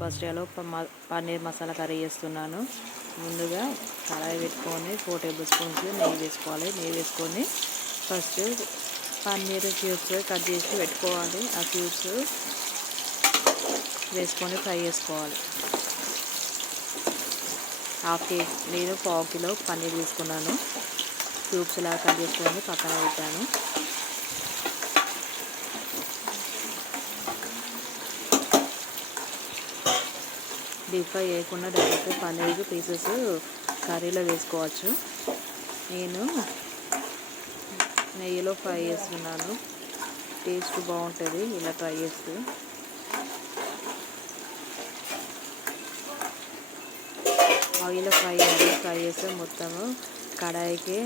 బస్టాలో paneer masala curry చేస్తున్నాను. ముందుగా కడాయి పెట్టుకొని 4 టేబుల్ స్పూన్స్ నెయ్యి వేసుకోవాలి. నెయ్యి వేసుకొని ఫస్ట్ పన్నీర్ క్యూబ్స్ కట్ చేసి పెట్టుకోవాలి. ఆ క్యూబ్స్ వేసుకొని ఫ్రై చేసుకోవాలి. నేను 1/2 కిలో పన్నీర్ తీసుకున్నాను. క్యూబ్స్ లాగా కట్ చేసుకొని పక్కన పెట్టాను. డీప్ ఫ్రై చేయకుండా డైరెక్ట్ పన్నీర్ పీసెస్ కర్రీలో వేసుకోవచ్చు. నేను నెయ్యిలో ఫ్రై చేస్తున్నాను. టేస్ట్ బాగుంటుంది ఇలా ట్రై చేస్తే. ఆయిల్ ఫ్రై చేస్తే మొత్తము కడాయికి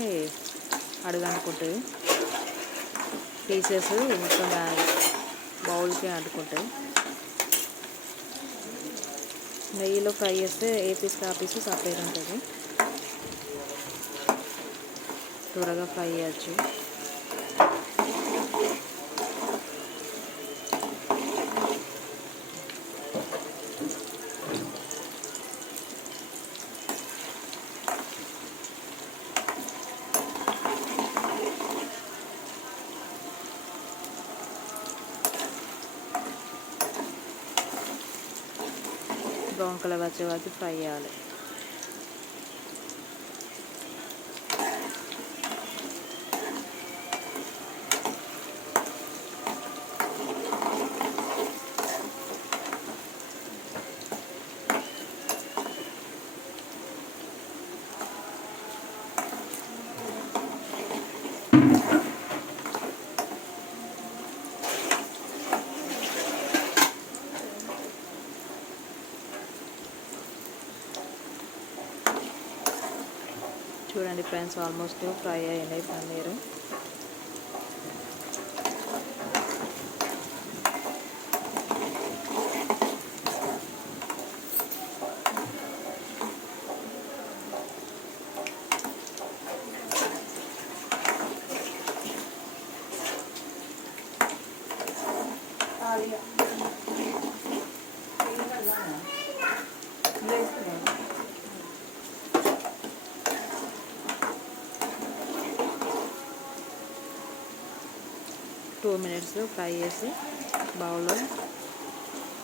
అడుగంటుకుంటుంది. పీసెస్ మొత్తం బౌల్కి అంటుకుంటాయి. నెయ్యిలో ఫ్రై చేస్తే ఏ పీస్ ఆ పీస్ సపరేట్ ఉంటుంది. త్వరగా ఫ్రై చేయొచ్చు. బ్రౌన్ కలర్ వచ్చే వరకు ఫ్రై చేయాలి. చూడండి ఫ్రెండ్స్, ఆల్మోస్ట్ ఫ్రై అయినాయి పన్నీరు. టూ మినిట్స్ ఫ్రై చేసి బౌల్లో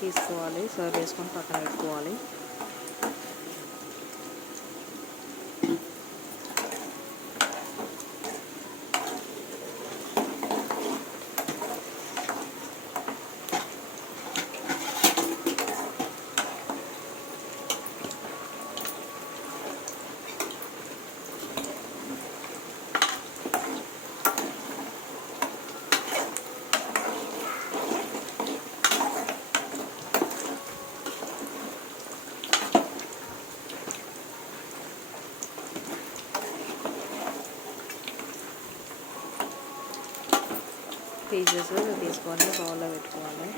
తీసుకోవాలి. సర్వ్ చేసుకొని పక్కన పెట్టుకోవాలి. పీసెస్ తీసుకొని బౌల్లో పెట్టుకోవాలి.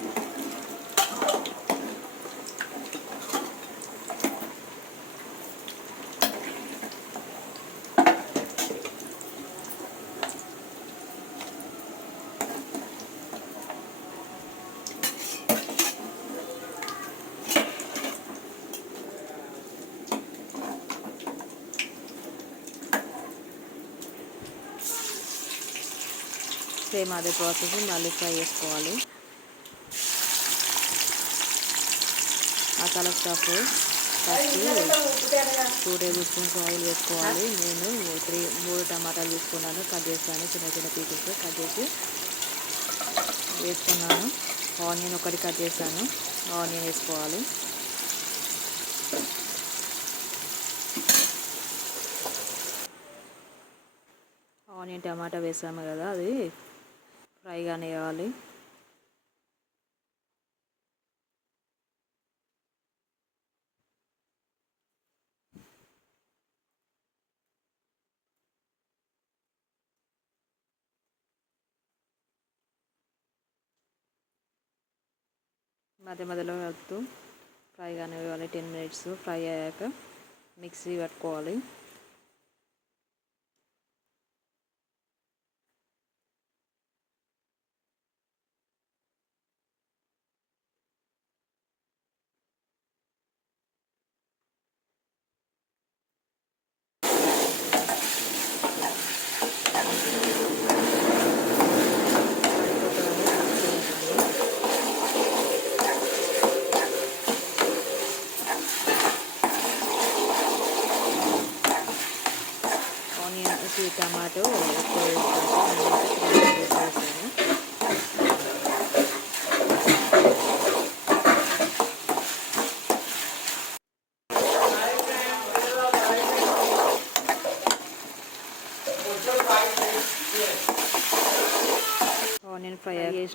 సేమ్ అదే ప్రాసెస్ మళ్ళీ ఫ్రై చేసుకోవాలి. Masala stuff first 2 table spoons oil వేసుకోవాలి. నేను 3 టమాటాలు తీసుకున్నాను. కట్ చేస్తాను. చిన్న చిన్న పీసెస్ కట్ చేసి వేసుకున్నాను. ఆనియన్ ఒకటి కట్ చేశాను. ఆనియన్ వేసుకోవాలి. ఆనియన్ టమాటా వేసాము కదా, అది ఫ్రై కానివ్వాలి. మధ్య మధ్యలో కలుపుతూ ఫ్రై కానివ్వాలి. 10 మినిట్స్ ఫ్రై అయ్యాక మిక్సీ పట్టుకోవాలి.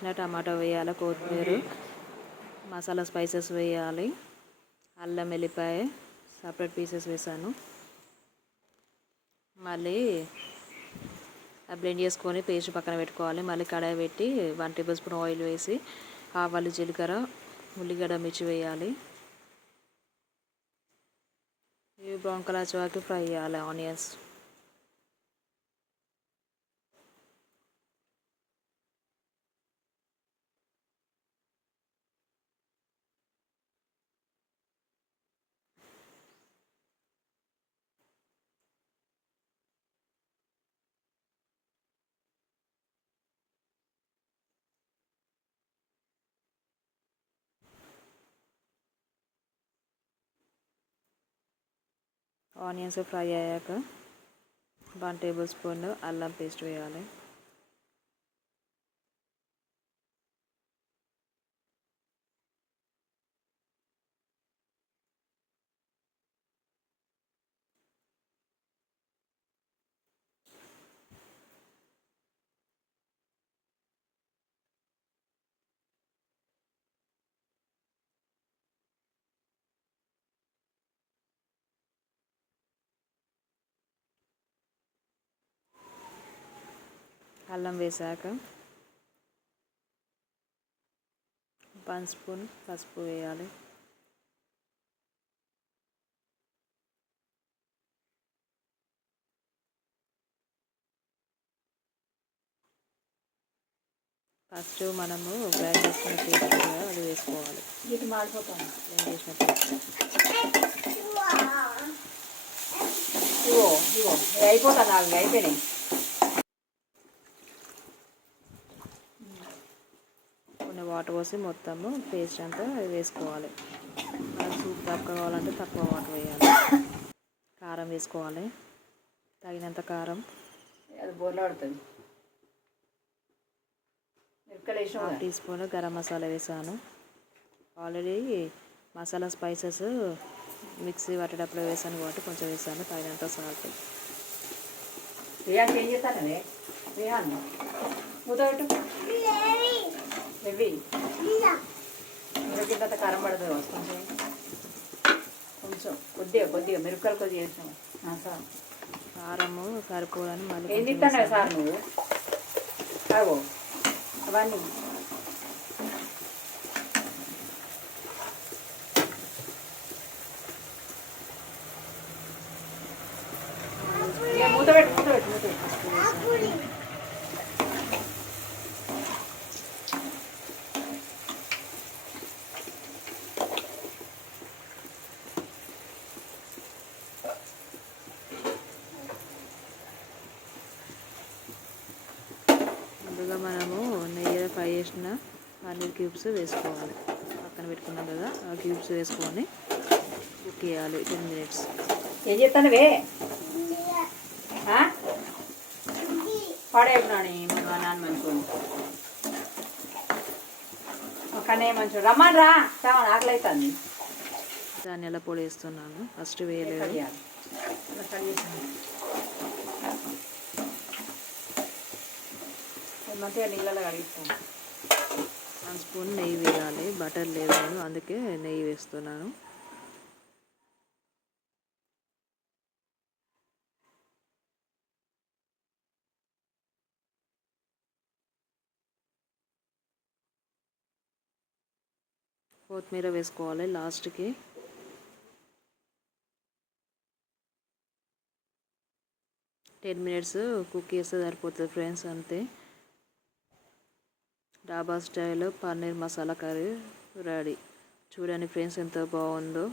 వేసిన టమాటా వేయాలి, కొత్తిమీర, మసాలా స్పైసెస్ వేయాలి, అల్లం వెల్లిపాయ సపరేట్ పీసెస్ వేసాను. మళ్ళీ బ్లెండ్ చేసుకొని పేస్ట్ పక్కన పెట్టుకోవాలి. మళ్ళీ కడాయి పెట్టి 1 టేబుల్ స్పూన్ ఆయిల్ వేసి ఆవాలు, జీలకర్ర, ఉల్లిగడ్డ, మిర్చి వేయాలి. ఇవి బ్రౌన్ కలర్ వచ్చే వరకు ఫ్రై చేయాలి. ఆనియన్స్ ఫ్రై అయ్యాక 1 టేబుల్ స్పూన్ అల్లం పేస్ట్ వేయాలి. అల్లం వేసాక 1 స్పూన్ పసుపు వేయాలి. ఫస్ట్ మనము గ్రైండ్ చేసుకున్న పేస్ట్ కదా అది వేసుకోవాలి. ఇది మాడిపోతాను. గ్రైండ్ చేసిన పేస్ట్ అయిపోతాను. అవి అయిపోయినాయి. కొన్ని వాటర్ పోసి మొత్తము పేస్ట్ అంతా వేసుకోవాలి. మనకు సూప్ తక్కువ కావాలంటే తక్కువ వాటర్ వేయాలి. కారం వేసుకోవాలి, తగినంత కారం. అది బోర్లాడుతుంది. 1 టీ స్పూన్ గరం మసాలా వేసాను. ఆల్రెడీ మసాలా స్పైసెస్ మిక్సీ పట్టేటప్పుడు వేసాను కాబట్టి కొంచెం వేసాను. తగినంత సాల్ట్. ఏం చేస్తానండి రేహాను మూత పెట్టు. మిరపకింత కారం పడుతుంది కొంచెం కొంచెం కొద్దిగా మిరపకాయలు కొద్దిగా వేసినావు సార్. కారము సరిపోదని మళ్ళీ ఏం తింటాను సార్ నువ్వు కావు అవన్నీ మూత పెట్టు. ముందుగా మనము నెయ్యి ఫ్రై చేసిన పన్నీర్ క్యూబ్స్ వేసుకోవాలి. పక్కన పెట్టుకున్నాం కదా, ఆ క్యూబ్స్ వేసుకొని కుక్ చేయాలి 10 మినిట్స్. ఏం చేస్తానువే పాడైపోయినాడు మా నాన్న మంచోడు. కానీ మంచోడు రమ్మని రా చావని ఆకలి అవుతుంది. ధనియాల పొడి వేస్తున్నాను. ఫస్ట్ వేయలేదు. మంచిగా నీళ్ళలో కడిగిస్తాను. 1 స్పూన్ నెయ్యి వేయాలి. బటర్ లేదు, అందుకే నెయ్యి వేస్తున్నాను. కొత్తిమీర వేసుకోవాలి లాస్ట్కి. టెన్ మినిట్స్ కుక్ చేస్తే సరిపోతుంది ఫ్రెండ్స్, అంతే. డాబా style paneer masala curry ready. చూడండి ఫ్రెండ్స్ ఎంత బాగుందో.